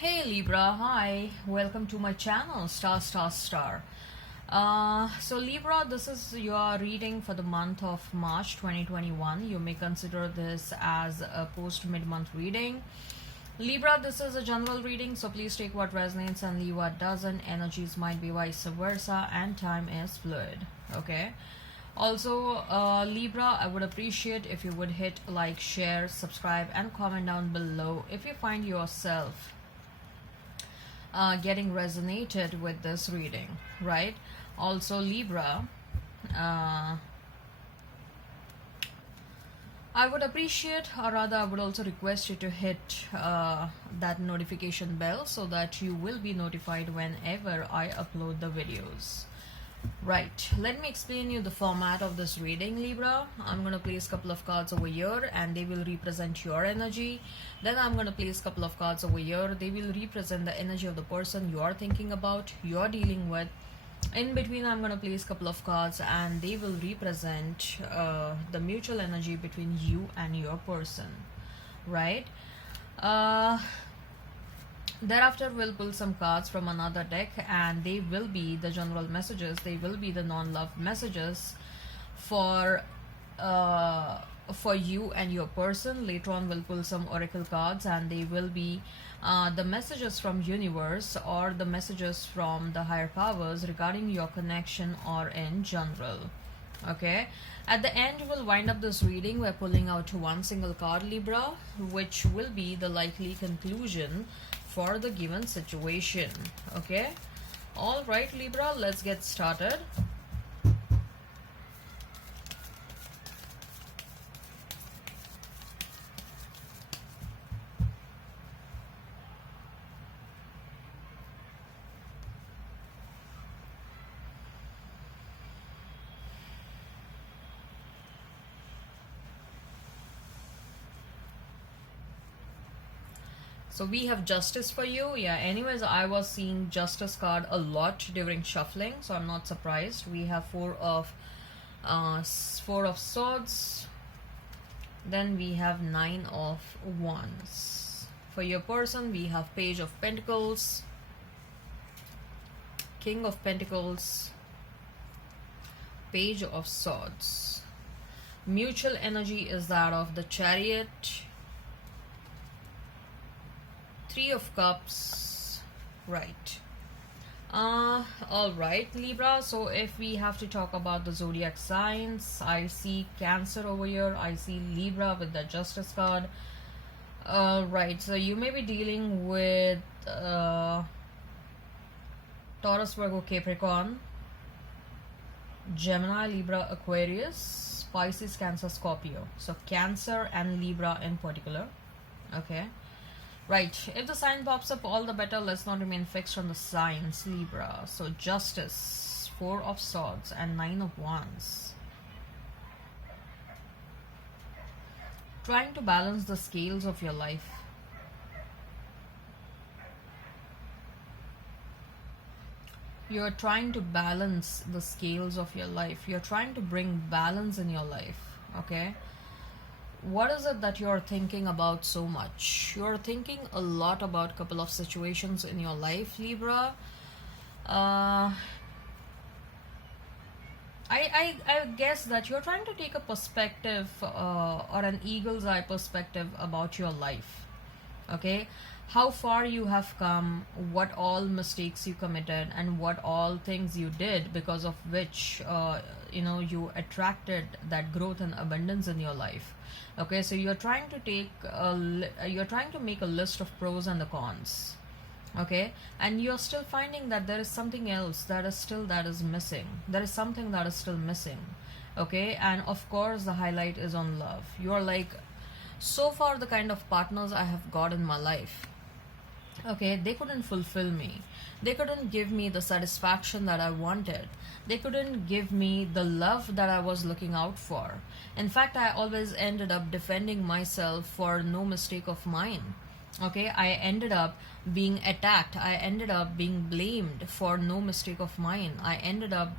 Hey Libra, hi, welcome to my channel Star Star Star. So Libra, this is your reading for the month of March 2021. You may consider this as a post mid-month reading. Libra, this is a general reading, so please take what resonates and leave what doesn't. Energies might be vice versa, and time is fluid. Okay. Also, Libra, I would appreciate if you would hit like, share, subscribe, and comment down below if you find yourself getting resonated with this reading, right? Also, Libra, uh, I would appreciate, or rather, I would also request you to hit that notification bell so that you will be notified whenever I upload the videos. Right, let me explain you the format of this reading, Libra. I'm going to place a couple of cards over here and they will represent your energy. Then I'm going to place a couple of cards over here. They will represent the energy of the person you are thinking about, you're dealing with. In between, I'm going to place a couple of cards and they will represent the mutual energy between you and your person, right? Thereafter, we'll pull some cards from another deck and they will be the general messages. They will be the non-love messages for you and your person. Later on, we'll pull some oracle cards and they will be the messages from universe or the messages from the higher powers regarding your connection or in general. Okay, at the end we'll wind up this reading by pulling out one single card, Libra, which will be the likely conclusion for the given situation. Okay, all right, Libra, let's get started. So we have justice for you. Yeah, anyways, I was seeing justice card a lot during shuffling, so I'm not surprised. We have four of swords. Then we have 9 of wands. For your person, we have page of pentacles, king of pentacles, page of swords. Mutual energy is that of the chariot, 3 of cups, right? All right, Libra, so if we have to talk about the zodiac signs, I see Cancer over here, I see Libra with the justice card. Right, so you may be dealing with Taurus, Virgo, Capricorn, Gemini, Libra, Aquarius, Pisces, Cancer, Scorpio. So Cancer and Libra in particular. Okay, right, if the sign pops up, all the better. Let's not remain fixed on the signs, Libra. So justice, 4 of swords and 9 of wands. Trying to balance the scales of your life. You're trying to balance the scales of your life. You're trying to bring balance in your life. Okay, what is it that you're thinking about so much? You're thinking a lot about a couple of situations in your life, Libra. I guess that you're trying to take a perspective or an eagle's eye perspective about your life. Okay, how far you have come, what all mistakes you committed, and what all things you did because of which you attracted that growth and abundance in your life. Okay, so you're trying to make a list of pros and the cons. Okay, and you're still finding that there is something else that is missing. There is something that is still missing. Okay, and of course the highlight is on love. You're like, so far the kind of partners I have got in my life, okay, they couldn't fulfill me. They couldn't give me the satisfaction that I wanted. They couldn't give me the love that I was looking out for. In fact, I always ended up defending myself for no mistake of mine. Okay, I ended up being attacked. I ended up being blamed for no mistake of mine. I ended up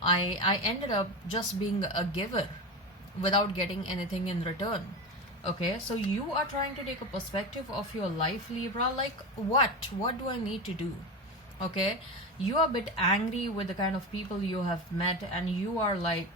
I ended up just being a giver without getting anything in return. Okay, so you are trying to take a perspective of your life, Libra. Like, what do I need to do? Okay, you are a bit angry with the kind of people you have met, and you are like,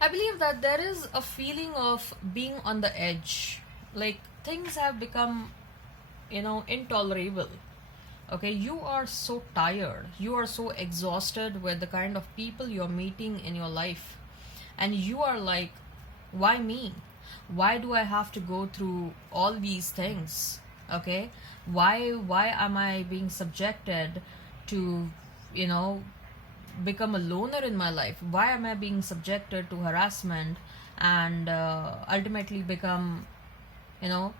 I believe that there is a feeling of being on the edge. Like, things have become, intolerable. Okay, you are so tired, you are so exhausted with the kind of people you're meeting in your life, and you are like, why me? Why do I have to go through all these things? Okay, why am I being subjected to, you know become a loner in my life? Why am I being subjected to harassment and ultimately become, you know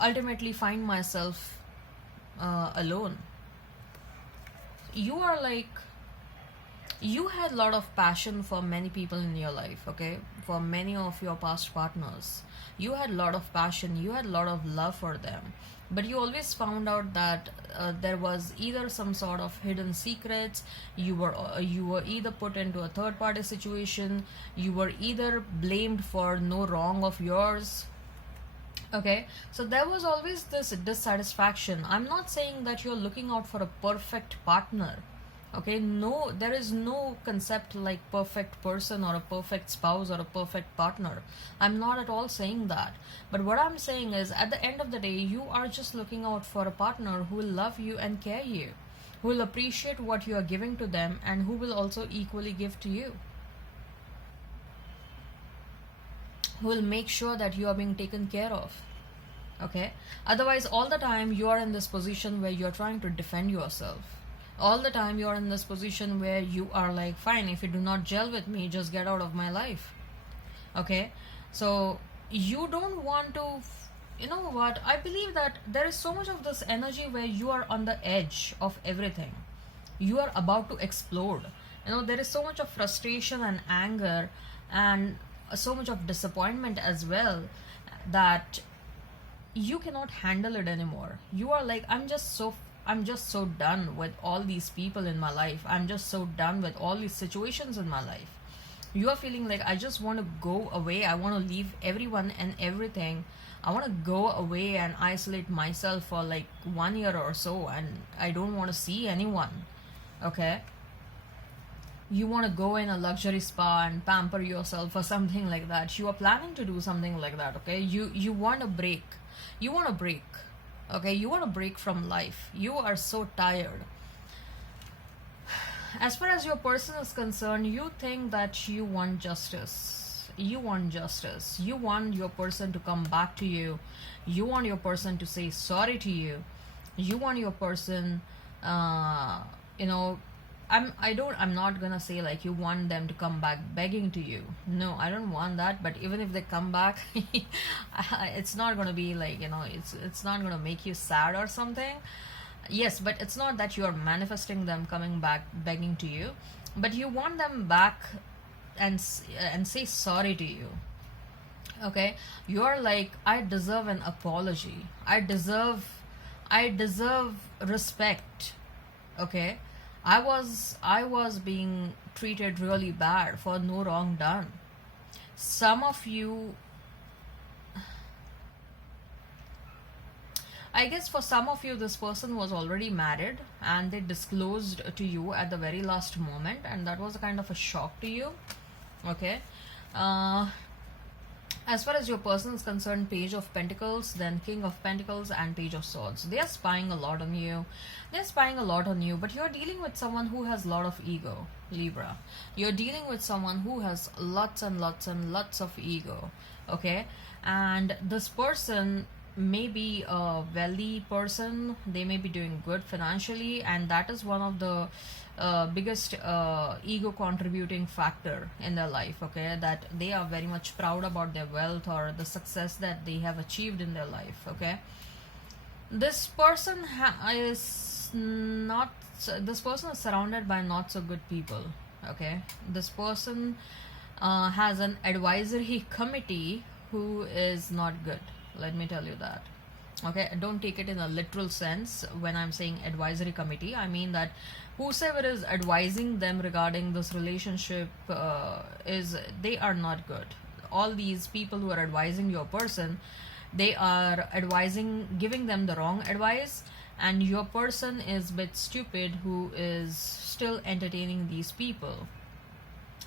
ultimately find myself alone? You are like, you had a lot of passion for many people in your life, okay, for many of your past partners. You had a lot of passion, you had a lot of love for them, but you always found out that there was either some sort of hidden secrets. You were either put into a third party situation, you were either blamed for no wrong of yours. Okay, so there was always this dissatisfaction. I'm not saying that you're looking out for a perfect partner. Okay, no, there is no concept like perfect person or a perfect spouse or a perfect partner. I'm not at all saying that. But what I'm saying is, at the end of the day, you are just looking out for a partner who will love you and care you, who will appreciate what you are giving to them, and who will also equally give to you, who will make sure that you are being taken care of. Okay, otherwise all the time you are in this position where you're trying to defend yourself. All the time you're in this position where you are like, fine, if you do not gel with me, just get out of my life. Okay, so you don't want to, you know what, I believe that there is so much of this energy where you are on the edge of everything. You are about to explode. There is so much of frustration and anger, and so much of disappointment as well, that you cannot handle it anymore. You are like, I'm just so done with all these people in my life. I'm just so done with all these situations in my life. You are feeling like, I just want to go away. I want to leave everyone and everything. I want to go away and isolate myself for like 1 year or so, and I don't want to see anyone. Okay, you want to go in a luxury spa and pamper yourself or something like that. You are planning to do something like that. Okay, you want a break. You want a break. Okay, you want a break from life. You are so tired. As far as your person is concerned, you think that you want justice. You want justice. You want your person to come back to you. You want your person to say sorry to you. You want your person, you know I'm not gonna say like you want them to come back begging to you. No, I don't want that. But even if they come back, it's not gonna be like, it's not gonna make you sad or something. Yes, but it's not that you're manifesting them coming back begging to you, but you want them back and say sorry to you. Okay, you're like, I deserve an apology. I deserve respect. Okay, I was being treated really bad for no wrong done. Some of you, I guess for some of you, this person was already married and they disclosed to you at the very last moment, and that was a kind of a shock to you. Okay, uh, as far as your person is concerned, Page of Pentacles, then King of Pentacles, and Page of Swords. They are spying a lot on you. They're spying a lot on you, but you're dealing with someone who has a lot of ego, Libra. You're dealing with someone who has lots and lots and lots of ego. Okay, and this person may be a wealthy person. They may be doing good financially, and that is one of the biggest ego contributing factor in their life. Okay, that they are very much proud about their wealth or the success that they have achieved in their life. Okay, this person is not, this person is surrounded by not so good people. Okay, this person has an advisory committee who is not good, let me tell you that. Okay, don't take it in a literal sense when I'm saying advisory committee. I mean that whosoever is advising them regarding this relationship is they are not good. All these people who are advising your person, they are advising, giving them the wrong advice, and your person is a bit stupid who is still entertaining these people.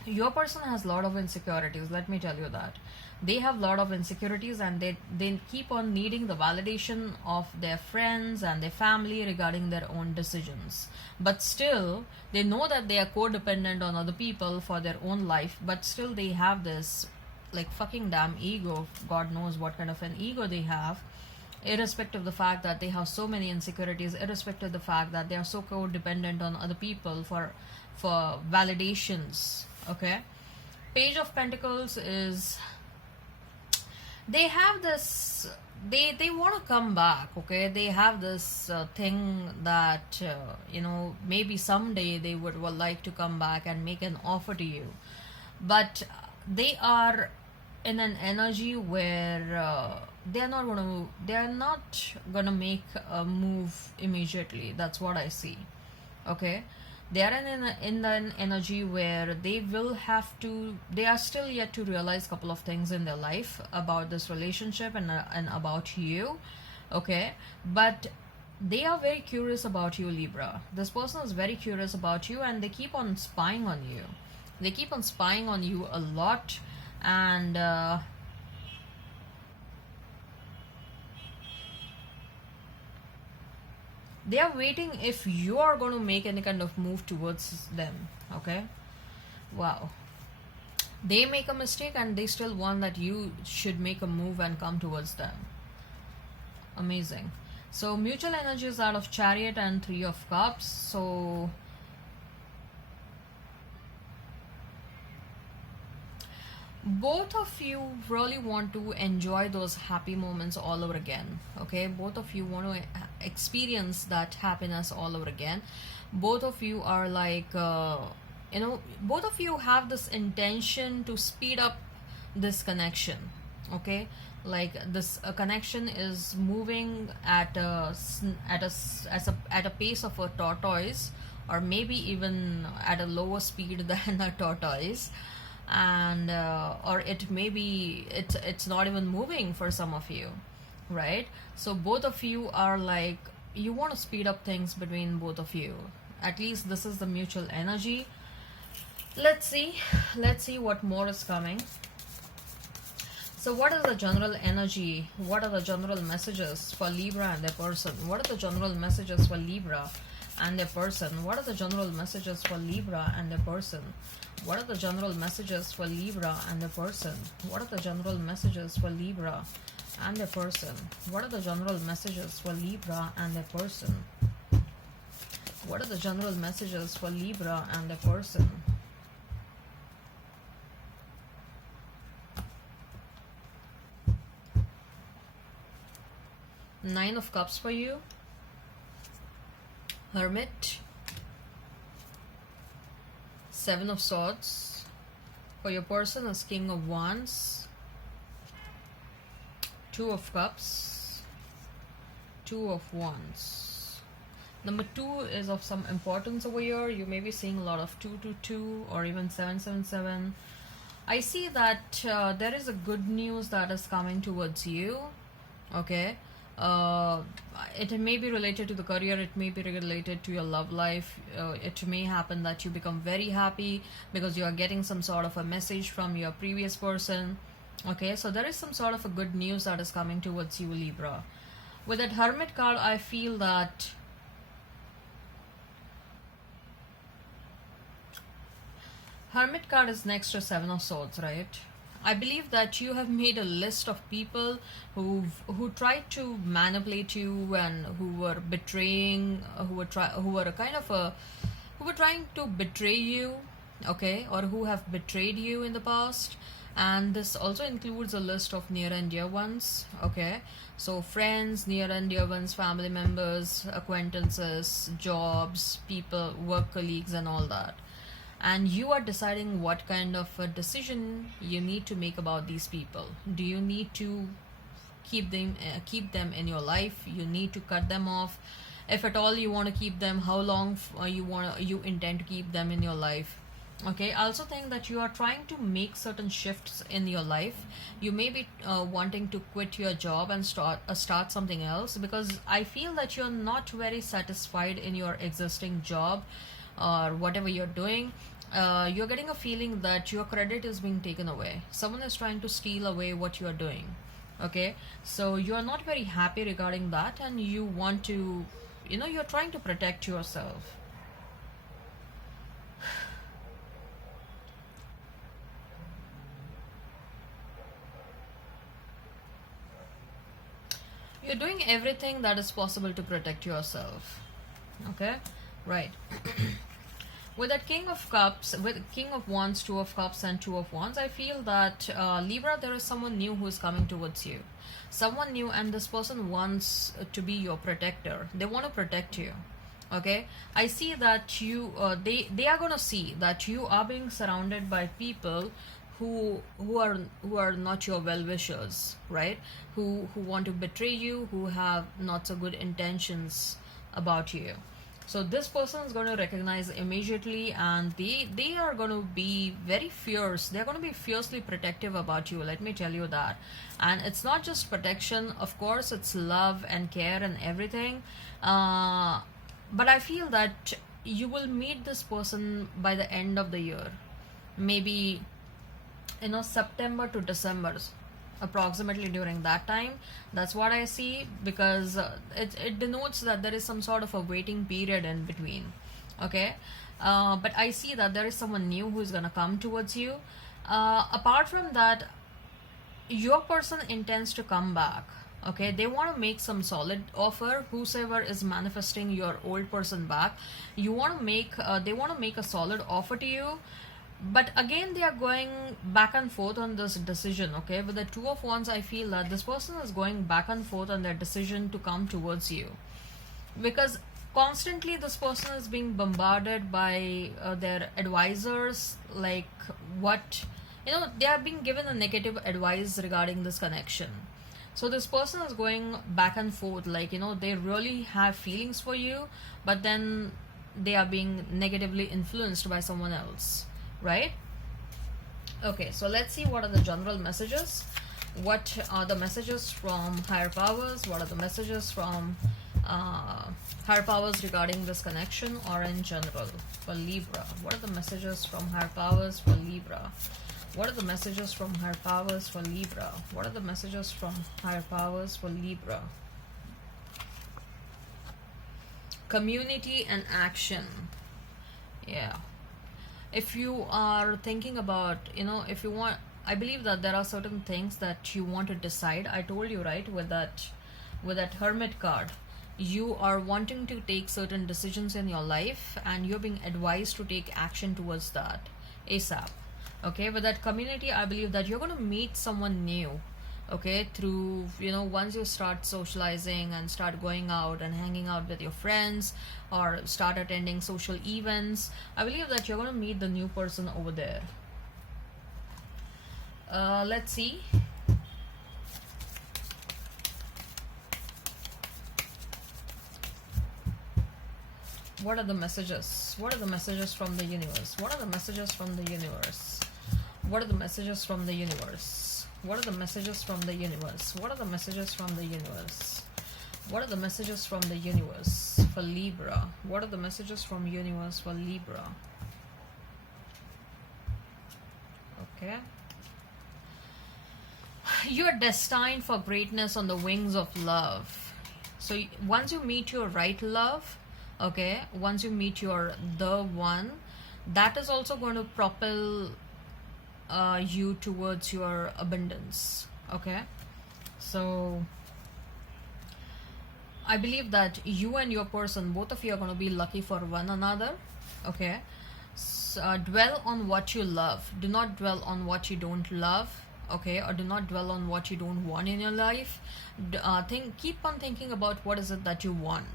Your person has a lot of insecurities, let me tell you that. They have a lot of insecurities, and they keep on needing the validation of their friends and their family regarding their own decisions. But still they know that they are codependent on other people for their own life, but still they have this like fucking damn ego. God knows what kind of an ego they have, irrespective of the fact that they have so many insecurities, irrespective of the fact that they are so codependent on other people for validations. Okay, Page of Pentacles is, they have this, they want to come back. Okay, they have this thing that maybe someday they would like to come back and make an offer to you, but they are in an energy where they're not gonna make a move immediately. That's what I see. Okay, they are in an energy where they are still yet to realize a couple of things in their life about this relationship and about you. Okay, but they are very curious about you, Libra. This person is very curious about you, and they keep on spying on you. They keep on spying on you a lot, and they are waiting if you are going to make any kind of move towards them. Okay, wow. They make a mistake and they still want that you should make a move and come towards them. Amazing. So mutual energies out of Chariot and Three of Cups. So both of you really want to enjoy those happy moments all over again. Okay, both of you want to experience that happiness all over again. Both of you are like both of you have this intention to speed up this connection. Okay, like this connection is moving at a pace of a tortoise, or maybe even at a lower speed than a tortoise. And or it may be it's not even moving for some of you, right? So both of you are like, you want to speed up things between both of you. At least this is the mutual energy. Let's see what more is coming. So what is the general energy? What are the general messages for Libra and their person? What are the general messages for Libra and their person? What are the general messages for Libra and their person? What are the general messages for Libra and their person? What are the general messages for Libra and their person? What are the general messages for Libra and their person? What are the general messages for Libra and their person? Nine of Cups for you. Hermit. Seven of Swords. For your person is King of Wands. Two of Cups. Two of Wands. Number 2 is of some importance over here. You may be seeing a lot of 222 or even 777. I see that there is a good news that is coming towards you. Okay. It may be related to the career, it may be related to your love life. It may happen that you become very happy because you are getting some sort of a message from your previous person. Okay, so there is some sort of a good news that is coming towards you, Libra. With that Hermit card, I feel that Hermit card is next to Seven of Swords, right? I believe that you have made a list of people who tried to manipulate you and who were betraying, who were trying to betray you, okay, or who have betrayed you in the past. And this also includes a list of near and dear ones, okay? So friends, near and dear ones, family members, acquaintances, jobs, people, work colleagues, and all that. And you are deciding what kind of a decision you need to make about these people. Do you need to keep them in your life. You need to cut them off. If at all you want to keep them, how long you intend to keep them in your life. Okay, I also think that you are trying to make certain shifts in your life. You may be wanting to quit your job and start something else, because I feel that you're not very satisfied in your existing job or whatever you're doing. You're getting a feeling that your credit is being taken away. Someone is trying to steal away what you're doing. Okay, so you're not very happy regarding that, and you want to, you're trying to protect yourself. You're doing everything that is possible to protect yourself. Okay, right. With that King of Cups, with King of Wands, Two of Cups, and Two of Wands, I feel that Libra, there is someone new who is coming towards you. Someone new, and this person wants to be your protector. They want to protect you. Okay, I see that they are gonna see that you are being surrounded by people who are not your well wishers, right? Who want to betray you, who have not so good intentions about you. So this person is going to recognize immediately, and they are going to be very fierce. They're going to be fiercely protective about you, let me tell you that. And it's not just protection, of course, it's love and care and everything. But I feel that you will meet this person by the end of the year, maybe September to December, approximately during that time. That's what I see, because it denotes that there is some sort of a waiting period in between. Okay, but I see that there is someone new who is gonna come towards you. Apart from that, your person intends to come back. Okay, they want to make some solid offer. Whosoever is manifesting your old person back, they want to make a solid offer to you. But again, they are going back and forth on this decision. Okay, with the Two of Wands, I feel that this person is going back and forth on their decision to come towards you, because constantly this person is being bombarded by their advisors, like what they are being given a negative advice regarding this connection. So this person is going back and forth, like they really have feelings for you, but then they are being negatively influenced by someone else, right? Okay, so let's see what are the general messages. What are the messages from higher powers? What are the messages from higher powers regarding this connection, or in general for Libra? What are the messages from higher powers for Libra? What are the messages from higher powers for Libra? What are the messages from higher powers for Libra? Community and action. Yeah. If you are thinking about, if you want, I believe that there are certain things that you want to decide. I told you, right, with that Hermit card, you are wanting to take certain decisions in your life, and you're being advised to take action towards that ASAP. Okay, with that community, I believe that you're going to meet someone new. Okay, through once you start socializing and start going out and hanging out with your friends, or start attending social events, I believe that you're going to meet the new person over there. Let's see. What are the messages? What are the messages from the universe? What are the messages from the universe? What are the messages from the universe? What are the messages from the universe? What are the messages from the universe? What are the messages from the universe for Libra? What are the messages from universe for Libra? Okay. You are destined for greatness on the wings of love. So once you meet your right love, okay, once you meet the one, that is also going to propel you towards your abundance. Okay, so I believe that you and your person, both of you, are going to be lucky for one another. Okay, so, dwell on what you love. Do not dwell on what you don't love. Okay, or do not dwell on what you don't want in your life. Keep on thinking about what is it that you want.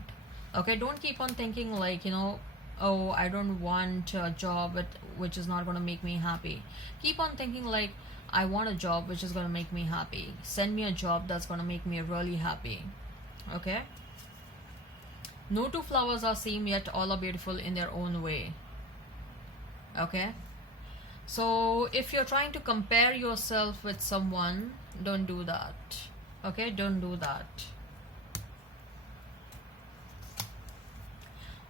Okay, don't keep on thinking like, oh, I don't want a job which is not going to make me happy. Keep on thinking like, I want a job which is going to make me happy. Send me a job that's going to make me really happy. Okay? No two flowers are same, yet all are beautiful in their own way. Okay? So if you're trying to compare yourself with someone, don't do that. Okay? Don't do that.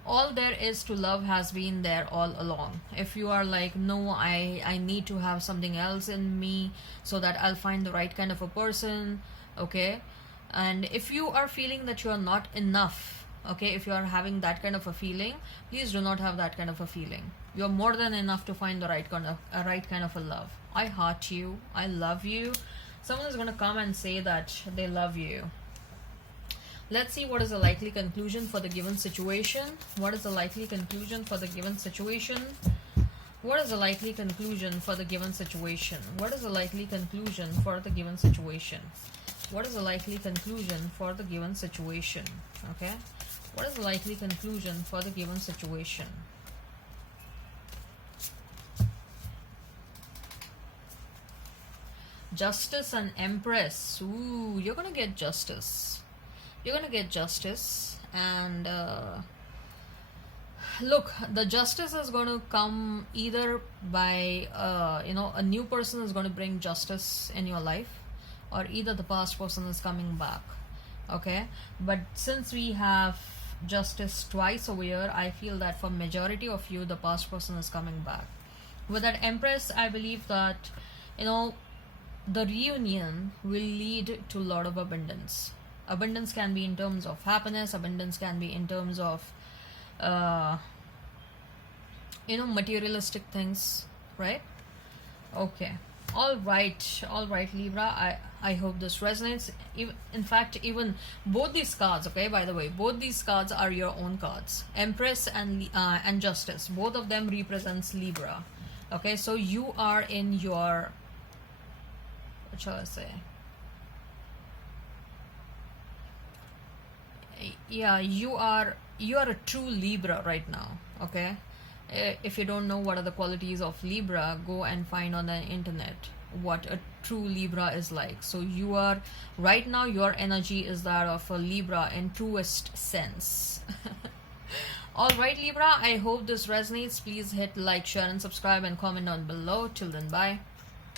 All there is to love has been there all along. If you are like, no, I need to have something else in me so that I'll find the right kind of a person, okay? And if you are feeling that you are not enough, okay, if you are having that kind of a feeling, please do not have that kind of a feeling. You're more than enough to find the right kind of a love. I heart you, I love you. Someone is going to come and say that they love you. Let's see what is the likely conclusion for the given situation. What is the likely conclusion for the given situation? What is the likely conclusion for the given situation? What is the likely conclusion for the given situation? What is the likely conclusion for the given situation? Okay. What is the likely conclusion for the given situation? Justice and Empress. Ooh, you're gonna get justice. You're gonna get justice, and look, the justice is going to come either by a new person is going to bring justice in your life, or either the past person is coming back. Okay, but since we have justice twice over here, I feel that for majority of you, the past person is coming back. With that Empress, I believe that the reunion will lead to a lot of abundance. Abundance can be in terms of happiness. Abundance can be in terms of materialistic things, right? Okay. All right, Libra. I hope this resonates. In fact, even both these cards, okay, by the way, both these cards are your own cards. Empress and Justice, both of them represents Libra. Okay, so you are in your, what shall I say? Yeah, you are a true Libra right now. Okay, if you don't know what are the qualities of Libra, go and find on the internet what a true Libra is like. So you are right now, your energy is that of a Libra in truest sense. All right, Libra, I hope this resonates. Please hit like, share and subscribe and comment down below. Till then, bye.